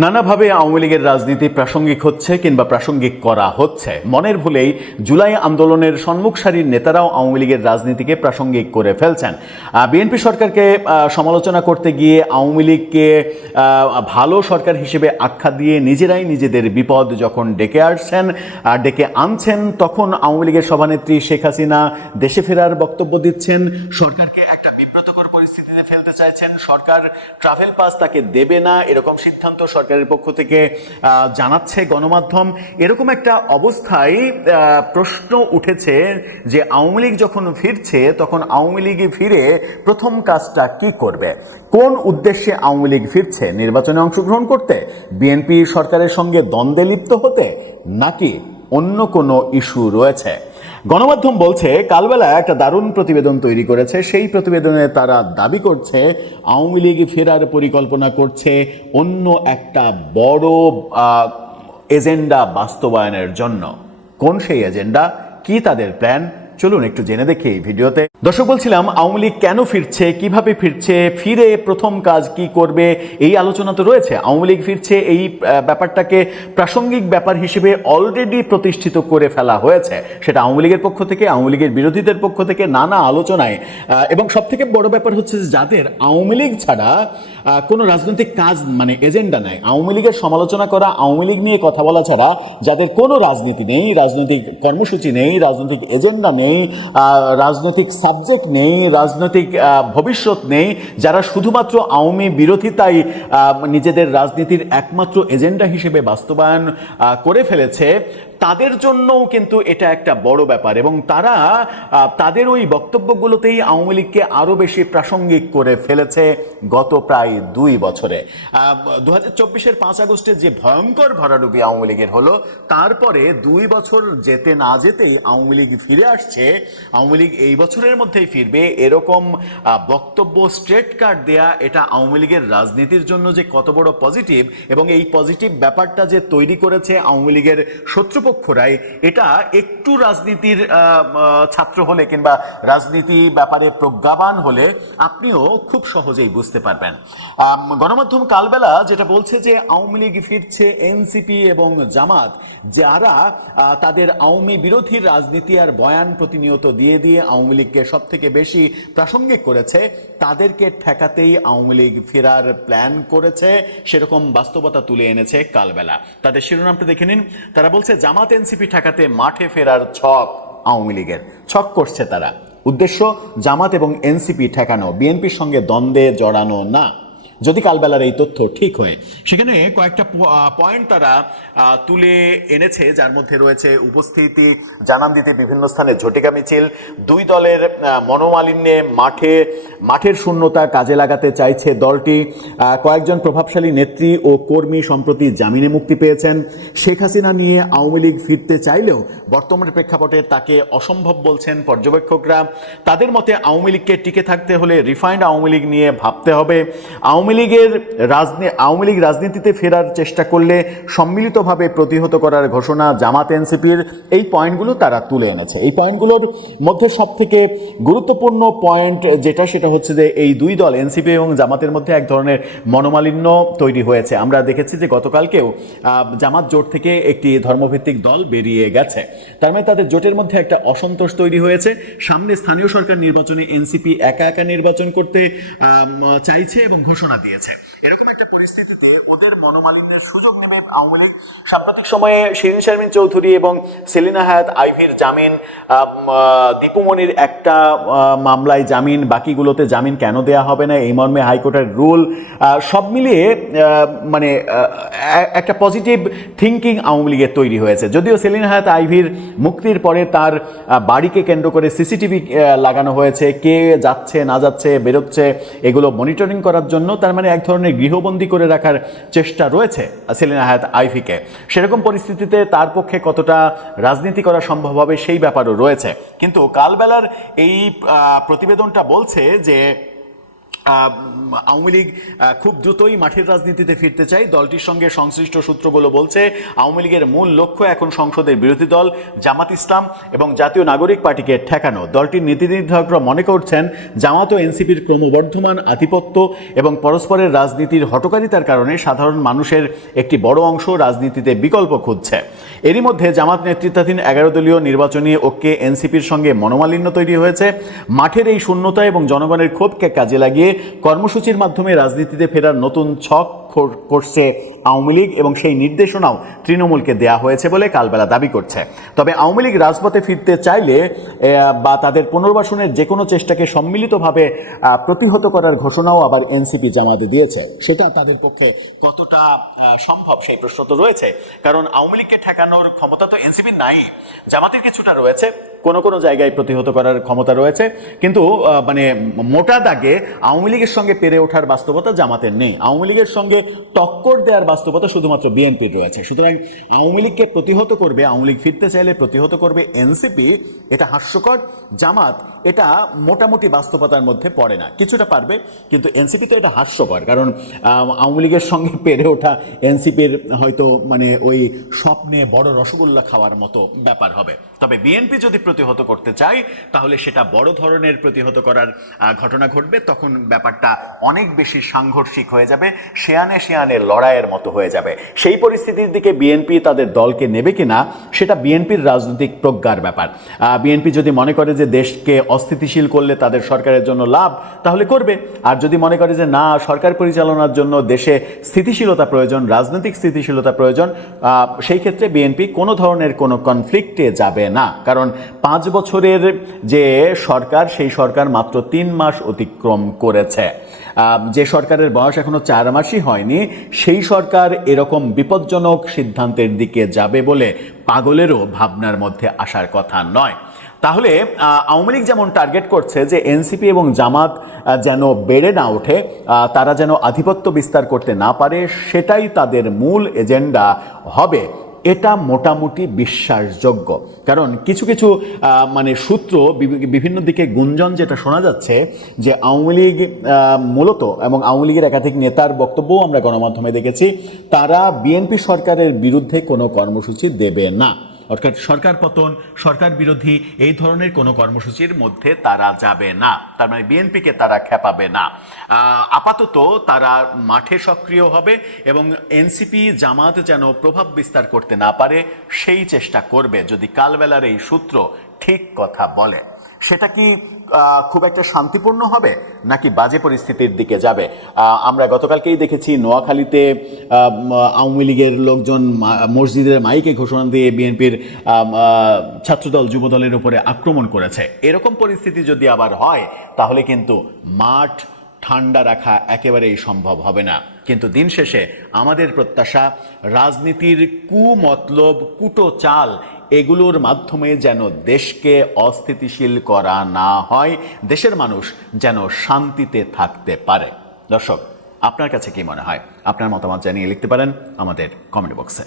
নানাভাবে আওয়ামী লীগের রাজনীতি প্রাসঙ্গিক হচ্ছে কিংবা প্রাসঙ্গিক করা হচ্ছে। মনের ভুলেই জুলাই আন্দোলনের সম্মুখ সারির নেতারাও আওয়ামী লীগের রাজনীতিকে প্রাসঙ্গিক করে ফেলছেন। বিএনপি সরকারকে সমালোচনা করতে গিয়ে আওয়ামী লীগকে ভালো সরকার হিসেবে আখ্যা দিয়ে নিজেরাই নিজেদের বিপদ যখন ডেকে আনছেন, তখন আওয়ামী লীগের সভানেত্রী শেখ হাসিনা দেশে ফেরার বক্তব্য দিচ্ছেন, সরকারকে একটা বিব্রতকর পরিস্থিতিতে ফেলতে চাইছেন, সরকার ট্রাভেল পাস তাকে দেবে না এরকম সিদ্ধান্ত সরকারের পক্ষ থেকে জানাচ্ছে গণমাধ্যম। এরকম একটা অবস্থায় প্রশ্ন উঠেছে যে আওয়ামী লীগ যখন ফিরছে তখন আওয়ামী লীগে ফিরে প্রথম কাজটা কি করবে, কোন উদ্দেশ্যে আওয়ামী লীগ ফিরছে? নির্বাচনে অংশগ্রহণ করতে, বিএনপি সরকারের সঙ্গে দ্বন্দ্বে লিপ্ত হতে, নাকি অন্য কোনো ইস্যু রয়েছে? গণমাধ্যম বলছে কালবেলা একটা দারুণ প্রতিবেদন তৈরি করেছে। সেই প্রতিবেদনে তারা দাবি করছে আওয়ামী লীগ ফেরার পরিকল্পনা করছে অন্য একটা বড় এজেন্ডা বাস্তবায়নের জন্য। কোন সেই এজেন্ডা, কি তাদের প্ল্যান, চলুন একটু জেনে দেখি এই ভিডিওতে। দর্শক, বলছিলাম আওয়ামী লীগ কেন ফিরছে, কিভাবে ফিরছে, ফিরে প্রথম কাজ কি করবে, এই আলোচনা তো রয়েছে। আওয়ামী লীগ ফিরছে এই ব্যাপারটাকে প্রাসঙ্গিক ব্যাপার হিসেবে অলরেডি প্রতিষ্ঠিত করে ফেলা হয়েছে, সেটা আওয়ামী লীগের পক্ষ থেকে, আওয়ামী লীগের বিরোধীদের পক্ষ থেকে নানা আলোচনায়। এবং সব থেকে বড় ব্যাপার হচ্ছে যে যাদের আওয়ামী লীগ ছাড়া কোনো রাজনৈতিক কাজ মানে এজেন্ডা নাই, আওয়ামী লীগের সমালোচনা করা, আওয়ামী লীগ নিয়ে কথা বলা ছাড়া যাদের কোনো রাজনীতি নেই, রাজনৈতিক কর্মসূচি নেই, রাজনৈতিক এজেন্ডা নেই, রাজনৈতিক সাবজেক্ট নেই, রাজনৈতিক ভবিষ্যৎ নেই, যারা শুধুমাত্র আওয়ামী বিরোধিতাই নিজেদের রাজনীতির একমাত্র এজেন্ডা হিসেবে বাস্তবায়ন করে ফেলেছে, তাদের জন্যও কিন্তু এটা একটা বড় ব্যাপার। এবং তারা তাদের ওই বক্তব্যগুলোতেই আওয়ামী লীগকে আরও বেশি প্রাসঙ্গিক করে ফেলেছে গত প্রায় 2 বছরে। 2024-এর 5 আগস্টে যে ভয়ঙ্কর ভরাডুবি আওয়ামী লীগের হলো, তারপরে 2 বছর যেতে না যেতেই আওয়ামী লীগ ফিরে আসছে, আওয়ামী লীগ এই বছরের মধ্যেই ফিরবে, এরকম বক্তব্য স্ট্রেট কাট দেয়া, এটা আওয়ামী লীগের রাজনীতির জন্য যে কত বড় পজিটিভ, এবং এই পজিটিভ ব্যাপারটা যে তৈরি করেছে আওয়ামী লীগের শত্রুপক্ষরাই, এটা একটু রাজনীতির ছাত্র হলে কিংবা রাজনীতি ব্যাপারে প্রজ্ঞাবান হলে আপনিও খুব সহজেই বুঝতে পারবেন। গণমাধ্যম কালবেলা যেটা বলছে যে আওয়ামী লীগ ফিরছে এনসিপি এবং জামাত, যারা তাদের আওয়ামী বিরোধী রাজনীতি আর বয়ান প্রতিনিয়ত দিয়ে দিয়ে আওয়ামী লীগকে সব থেকে বেশি প্রাসঙ্গিক করেছে, তাদেরকে ঠেকাতেই আওয়ামী লীগ ফেরার প্ল্যান করেছে, সেরকম বাস্তবতা তুলে এনেছে কালবেলা। তাদের শিরোনামটা দেখে নিন। তারা বলছে জামাত এনসিপি ঠেকাতে মাঠে ফেরার ছক আওয়ামী লীগের। ছক করছে তারা, উদ্দেশ্য জামাত এবং এনসিপি ঠেকানো, বিএনপির সঙ্গে দ্বন্দ্বে জড়ানো না। যদি কালবেলার এই তথ্য ঠিক হয়, সেখানে কয়েকটা পয়েন্ট তারা তুলে এনেছে, যার মধ্যে রয়েছে উপস্থিতি জানান দিতে বিভিন্ন স্থানে ঝটিকা মিছিল, 2 দলের মনোমালিন্যে মাঠের শূন্যতা কাজে লাগাতে চাইছে দলটি, কয়েকজন প্রভাবশালী নেত্রী ও কর্মী সম্প্রতি জামিনে মুক্তি পেয়েছেন, শেখ হাসিনা নিয়ে আওয়ামী লীগ ফিরতে চাইলেও বর্তমান প্রেক্ষাপটে তাকে অসম্ভব বলছেন পর্যবেক্ষকরা। তাদের মতে আওয়ামী লীগকে টিকে থাকতে হলে রিফাইন্ড আওয়ামী লীগ নিয়ে ভাবতে হবে। আওয়ামী লীগ রাজনীতিতে ফেরার চেষ্টা করলে সম্মিলিতভাবে প্রতিহত করার ঘোষণা জামাত এনসিপির। এই পয়েন্টগুলো তারা তুলে এনেছে। এই পয়েন্টগুলোর মধ্যে সব থেকে গুরুত্বপূর্ণ পয়েন্ট যেটা, সেটা হচ্ছে যে এই 2 দল এনসিপি এবং জামাতের মধ্যে এক ধরনের মনোমালিন্য তৈরি হয়েছে। আমরা দেখেছি যে গতকালকেও জামাত জোট থেকে একটি ধর্মভিত্তিক দল বেরিয়ে গেছে, তার মানে তাদের জোটের মধ্যে একটা অসন্তোষ তৈরি হয়েছে। সামনে স্থানীয় সরকার নির্বাচনে এনসিপি একা একা নির্বাচন করতে চাইছে এবং ঘোষণা দিয়েছে। এরকম একটা পরিস্থিতিতে ওদের মনোমালিন্যের সুযোগ নেবে আওয়ামী লীগ। সাম্প্রতিক সময়ে শিরিন শারমিন চৌধুরী এবং সেলিনা হায়াৎ আইভীর জামিন, দীপুমণির একটা মামলায় জামিন, বাকিগুলোতে জামিন কেন দেয়া হবে না এই মর্মে হাইকোর্টের রুল, সব মিলিয়ে মানে একটা পজিটিভ থিঙ্কিং আওয়ামী লীগের তৈরি হয়েছে। যদিও সেলিনা হায়াৎ আইভীর মুক্তির পরে তার বাড়িকে কেন্দ্র করে সিসিটিভি লাগানো হয়েছে, কে যাচ্ছে না যাচ্ছে বেরোচ্ছে এগুলো মনিটরিং করার জন্য, তার মানে এক ধরনের গৃহবন্দী করে রাখার চেষ্টা রয়েছে সেলিনা হায়াৎ আইভীকে। সেরকম পরিস্থিতিতে তার পক্ষে কতটা রাজনীতি করা সম্ভব হবে সেই ব্যাপারও রয়েছে। কিন্তু কালবেলার এই প্রতিবেদনটা বলছে যে আওয়ামী লীগ খুব দ্রুতই মাঠের রাজনীতিতে ফিরতে চায়। দলটির সঙ্গে সংশ্লিষ্ট সূত্রগুলো বলছে আওয়ামী লীগের মূল লক্ষ্য এখন সংসদের বিরোধী দল জামাত ইসলাম এবং জাতীয় নাগরিক পার্টিকে ঠেকানো। দলটির নীতি নির্ধারকরা মনে করছেন জামাত ও এনসিপির ক্রমবর্ধমান আধিপত্য এবং পরস্পরের রাজনীতির হটকারিতার কারণে সাধারণ মানুষের একটি বড় অংশ রাজনীতিতে বিকল্প খুঁজছে। এরই মধ্যে জামাত নেতৃত্বাধীন 11 দলীয় নির্বাচনী ঐক্যে এনসিপির সঙ্গে মনোমালিন্য তৈরি হয়েছে। মাঠের এই শূন্যতা এবং জনগণের ক্ষোভকে কাজে লাগিয়ে কর্মসূচির মাধ্যমে রাজনীতিতে ফেরার নতুন ছক করছে আওয়ামী লীগ এবং সেই নির্দেশনাও তৃণমূলকে দেয়া হয়েছে বলে কালবেলা দাবি করছে। তবে আওয়ামী লীগ রাজপথে ফিরতে চাইলে বা তাদের পুনর্বাসনের যে কোনো চেষ্টাকে সম্মিলিতভাবে প্রতিহত করার ঘোষণাও আবার এনসিপি জামাতে দিয়েছে। সেটা তাদের পক্ষে কতটা সম্ভব সেই প্রশ্ন তো রয়েছে, কারণ আওয়ামী লীগকে ঠেকানোর ক্ষমতা তো এনসিপির নাই, জামাতের কিছুটা রয়েছে, কোনো কোনো জায়গায় প্রতিহত করার ক্ষমতা রয়েছে, কিন্তু মানে মোটা দাগে আওয়ামী লীগের সঙ্গে পেরে ওঠার বাস্তবতা জামাতের নেই। আওয়ামী লীগের সঙ্গে টক্কর দেওয়ার বাস্তবতা শুধুমাত্র বিএনপির রয়েছে। সুতরাং আওয়ামী লীগকে প্রতিহত করবে, আওয়ামী লীগ ফিরতে চাইলে প্রতিহত করবে এনসিপি, এটা হাস্যকর। জামাত এটা মোটামুটি বাস্তবতার মধ্যে পড়ে না, কিছুটা পারবে, কিন্তু এনসিপি তো এটা হাস্যকর, কারণ আওয়ামী লীগের সঙ্গে পেরে ওঠা এনসিপির হয়তো মানে ওই স্বপ্নে বড় রসগোল্লা খাওয়ার মতো ব্যাপার হবে। তবে বিএনপি যদি প্রতিহত করতে চায় তাহলে সেটা বড় ধরনের প্রতিহত করার ঘটনা ঘটবে, তখন ব্যাপারটা অনেক বেশি সাংঘর্ষিক হয়ে যাবে, শেয়ানে শেয়ানে লড়াইয়ের মতো হয়ে যাবে। সেই পরিস্থিতির দিকে বিএনপি তাদের দলকে নেবে কিনা সেটা বিএনপির রাজনৈতিক প্রজ্ঞার ব্যাপার। বিএনপি যদি মনে করে যে দেশকে অস্থিতিশীল করলে তাদের সরকারের জন্য লাভ, তাহলে করবে। আর যদি মনে করে যে না, সরকার পরিচালনার জন্য দেশে স্থিতিশীলতা প্রয়োজন, রাজনৈতিক স্থিতিশীলতা প্রয়োজন, সেই ক্ষেত্রে বিএনপি কোনো ধরনের কোনো কনফ্লিক্টে যাবে না। কারণ 5 বছরের যে সরকার, সেই সরকার মাত্র 3 মাস অতিক্রম করেছে। যে সরকারের বয়স এখনো 4 মাসই হয়নি, সেই সরকার এরকম বিপজ্জনক সিদ্ধান্তের দিকে যাবে বলে পাগলেরও ভাবনার মধ্যে আসার কথা নয়। তাহলে আওয়ামী লীগ যেমন টার্গেট করছে যে এনসিপি এবং জামাত যেন বেড়ে না ওঠে, তারা যেন আধিপত্য বিস্তার করতে না পারে, সেটাই তাদের মূল এজেন্ডা হবে, এটা মোটামুটি বিশ্বাসযোগ্য। কারণ কিছু কিছু মানে সূত্র, বিভিন্ন দিকে গুঞ্জন যেটা শোনা যাচ্ছে যে আওয়ামী লীগ মূলত, এবং আওয়ামী লীগের একাধিক নেতার বক্তব্যও আমরা গণমাধ্যমে দেখেছি, তারা বিএনপি সরকারের বিরুদ্ধে কোনো কর্মসূচি দেবে না, অর্থাৎ সরকার পতন, সরকার বিরোধী এই ধরনের কোনো কর্মসূচির মধ্যে তারা যাবে না। তার মানে বিএনপিকে তারা খেপাবে না। আপাতত তারা মাঠে সক্রিয় হবে এবং এনসিপি জামাত যেন প্রভাব বিস্তার করতে না পারে সেই চেষ্টা করবে, যদি কালবেলার এই সূত্র ঠিক কথা বলে। সেটা কি খুব একটা শান্তিপূর্ণ হবে নাকি বাজে পরিস্থিতির দিকে যাবে? আমরা গতকালকেই দেখেছি নোয়াখালীতে আওয়ামী লীগের লোকজন মসজিদের মাইকে ঘোষণা দিয়ে বিএনপির ছাত্রদল যুবদলের উপরে আক্রমণ করেছে। এরকম পরিস্থিতি যদি আবার হয় তাহলে কিন্তু মাঠ ঠান্ডা রাখা একেবারেই সম্ভব হবে না। কিন্তু দিন শেষে আমাদের প্রত্যাশা রাজনীতির কুমতলব, কুটো চাল, এগুলোর মাধ্যমে যেন দেশকে অস্থিতিশীল করা না হয়, দেশের মানুষ যেন শান্তিতে থাকতে পারে। দর্শক, আপনার কাছে কি মনে হয়? আপনার মতামত জানিয়ে লিখতে পারেন আমাদের কমেন্ট বক্সে।